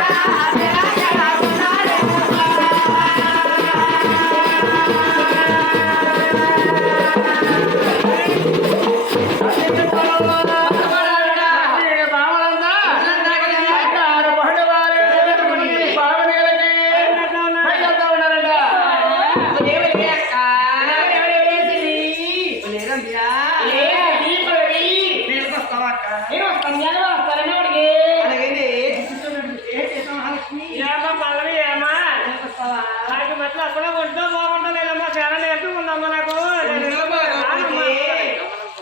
Yeah.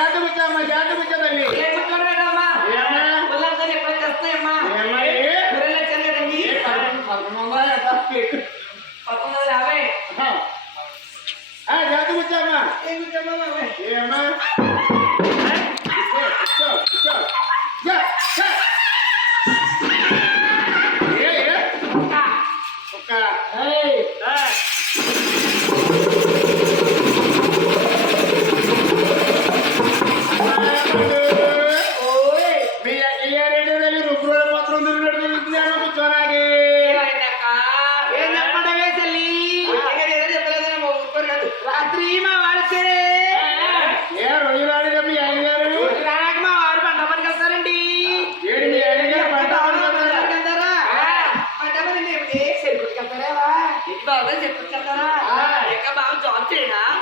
జాతి వచ్చామ్మా జాతి వచ్చాదండి పదకొండు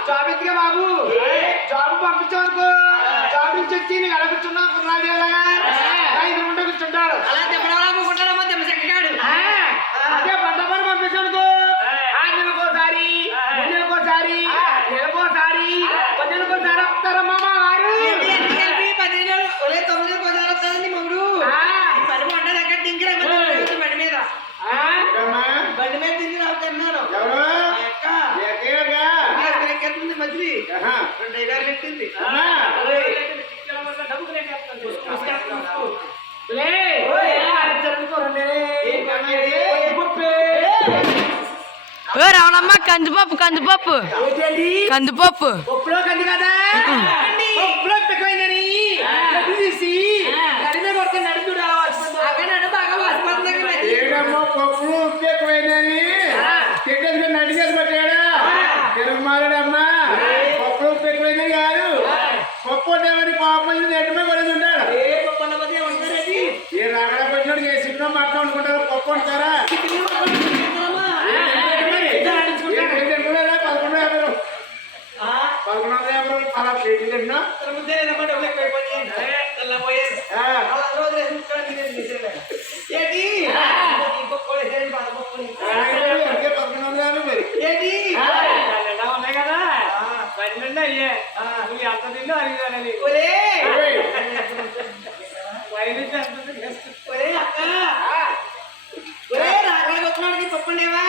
జాబిత్రిగా బాబు. జాబు పంపించావు జాబ్ నుంచి వచ్చి నేను ఎలా కూర్చుంటాడు. అలా దెబ్బలు రాకుండా దెబ్బ చెక్కాడు అదే బండపని పంపించాను రావణమ్మ కందిపప్పు కందిపప్పు. కందిపప్పు. పప్పులో కంది కదా? పప్పులో తక్కువైందని తీసి? ಮಾಡ್ಕೊಂಡು ಕೊಂಡಾರ ಕೊಕ್ಕೊಂತಾರ பன்னெண்டா ஐயா அப்பதின்னு அறிவானே ஒரே వైవిధ్యం అంత ఒరే అక్క. ఒరే రాగలికి వస్తున్నాడు చెప్పండి ఏవా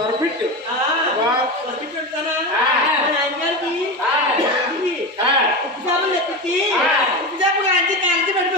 సర్పిట్ సర్పిట్ ఆయనగారికి ఉప్పు చేపలు తెప్పించి ఉప్పు చేపలు కాంచి కాంచి పడి